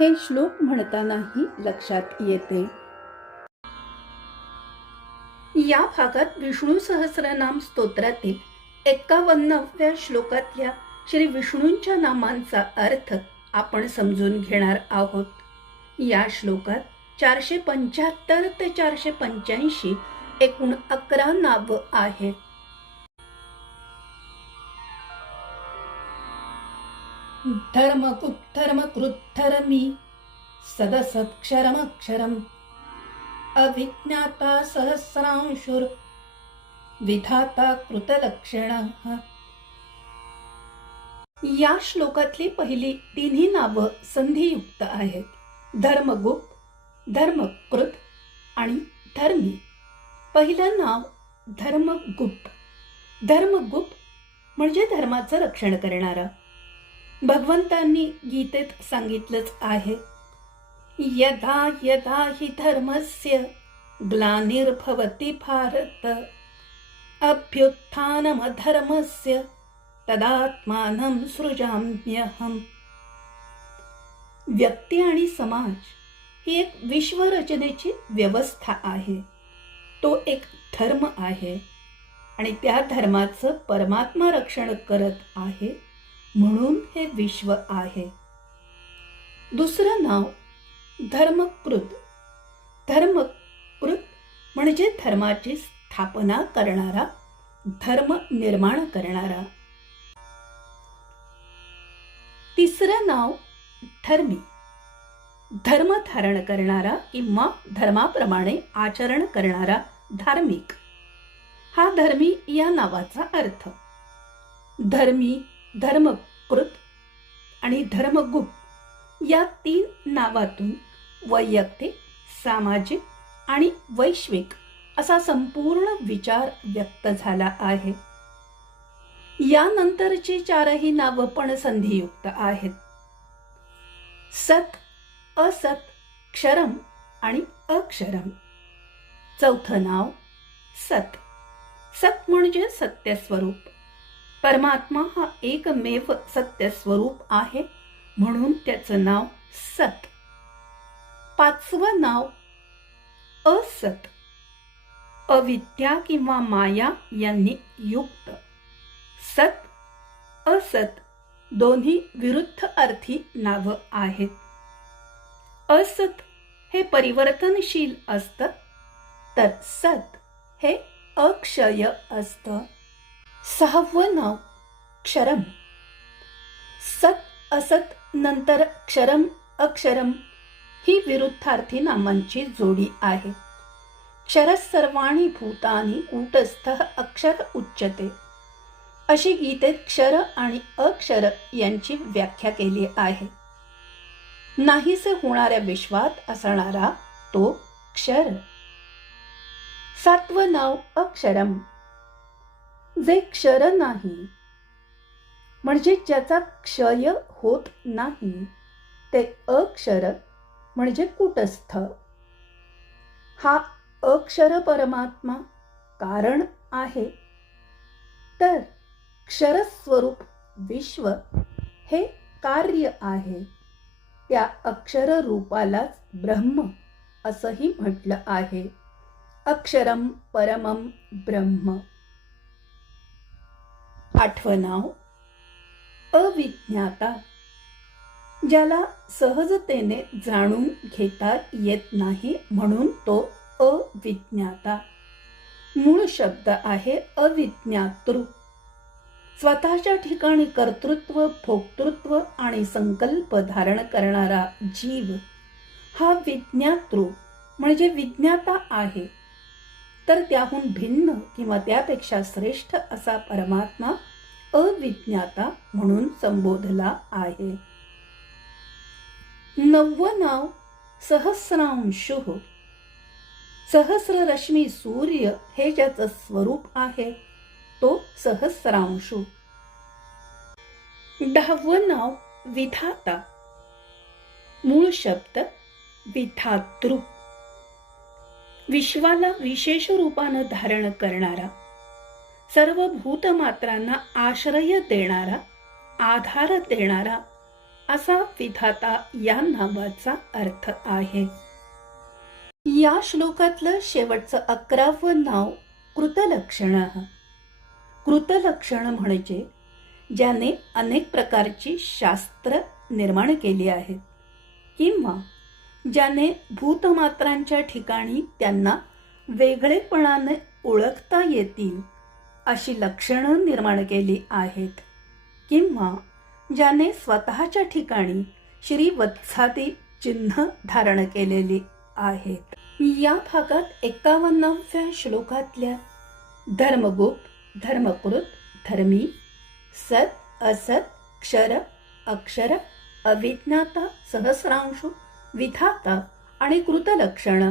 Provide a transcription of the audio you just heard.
हे श्लोक म्हणतानाही लक्षात येते. या भागात विष्णू सहस्रनाम स्तोत्रातील एक्कावन्नव्या श्लोकातल्या श्री विष्णूंच्या नामांचा अर्थ आपण समजून घेणार आहोत. या श्लोकात चारशे पंच्याहत्तर ते चारशे पंच्याऐंशी एकूण अकरा नावं आहेत. धर्मकुद्धर्मकृद्धर्मी सदसत्क्षरमक्षरम् अविज्ञाता सहस्रांशुर विधाता कृतलक्षणः। या श्लोकातली पहिली तिन्ही नावं संधियुक्त आहेत. धर्मगुप्त धर्मकृत आणि धर्मी. पहिलं नाव धर्मगुप्त. धर्मगुप्त म्हणजे धर्माचं रक्षण करणारा. भगवंतांनी गीतेत सांगितलंच आहे. यदा यदा हि धर्मस्य ग्लानिर्भवती भारत अभ्युत्थानमधर्मस्य तदात्मानं सृजाम्यहम. व्यक्ती आणि समाज ही एक विश्वरचनेची व्यवस्था आहे. तो एक धर्म आहे आणि त्या धर्माचं परमात्मा रक्षण करत आहे. म्हणून हे विश्व आहे. दुसरं नाव धर्मकृत. धर्मकृत म्हणजे धर्माची स्थापना करणारा धर्म निर्माण करणारा. तिसरं नाव धर्मी. धर्म धारण करणारा किंवा धर्माप्रमाणे आचरण करणारा धार्मिक. हा धर्मी या नावाचा अर्थ. धर्मी धर्मकृत आणि धर्मगुप्त या तीन नावातून वैयक्तिक सामाजिक आणि वैश्विक असा संपूर्ण विचार व्यक्त झाला आहे. यानंतरची चारही नावं पण संधियुक्त आहेत. सत असत क्षरम आणि अक्षरम. चौथं नाव सत. सत म्हणजे सत्यस्वरूप परमात्मा हा एकमेव सत्य स्वरूप आहे म्हणून त्याचं नाव सत. पाचवं नाव असत. अविद्या किंवा माया यांनी युक्त. सत असत दोन्ही विरुद्ध अर्थी नावं आहेत. असत हे परिवर्तनशील असतं तर सत हे अक्षय असतं. सहावं नाव क्षरम. सत असत नंतर क्षरम अक्षरम ही विरुद्धार्थी नामांची जोडी आहे. क्षर सर्वाणी भूतानी कूटस्थ अक्षर उच्चते अशी गीतेत क्षर आणि अक्षर यांची व्याख्या केली आहे. नाहीसे होणाऱ्या विश्वात असणारा तो क्षर. सातवं नाव अक्षरम. जे क्षर नाही म्हणजे ज्याचा क्षय होत नाही ते अक्षर म्हणजे कुटस्थ. हा अक्षर परमात्मा कारण आहे. तर क्षरस्वरूप विश्व हे कार्य आहे. त्या अक्षर रूपालाच ब्रह्म असंही म्हटलं आहे. अक्षरम परमम ब्रह्म. आठवं नाव अविज्ञाता ज्याला सहजतेने जाणून घेता येत नाही म्हणून तो अविज्ञाता. मूळ शब्द आहे अविज्ञातृ. स्वतःच्या ठिकाणी कर्तृत्व भोक्तृत्व आणि संकल्प धारण करणारा जीव हा विज्ञातृ म्हणजे विज्ञाता आहे. तर त्याहून भिन्न किंवा त्यापेक्षा श्रेष्ठ असा परमात्मा अविज्ञाता म्हणून संबोधला आहे. नव्वनाव नाव सहस्रांशु. सहस्र रश्मी सूर्य हे ज्याचं स्वरूप आहे तो सहस्रांशु. दहावं नाव विधाता. मूळ शब्द विधातृ. विश्वाला विशेष रूपानं धारण करणारा सर्व भूतमात्रांना आश्रय देणारा आधार देणारा असा विधाता या नावाचा अर्थ आहे. या श्लोकातलं शेवटचं अकरावं नाव कृतलक्षण. कृतलक्षण म्हणजे ज्याने अनेक प्रकारची शास्त्र निर्माण केली आहेत किंवा ज्याने भूतमात्रांच्या ठिकाणी त्यांना वेगळेपणाने ओळखता येतील अशी लक्षणं निर्माण केली आहेत. किंवा ज्याने स्वतःच्या ठिकाणी श्रीवत्सादी चिन्ह धारण केलेली आहेत. या भागात एकावन्नाव्या श्लोकातल्या धर्मगुप्त धर्मकृत धर्मी सत असत क्षर अक्षर अविज्ञाता सहस्रांशु विधाता आणि कृतलक्षण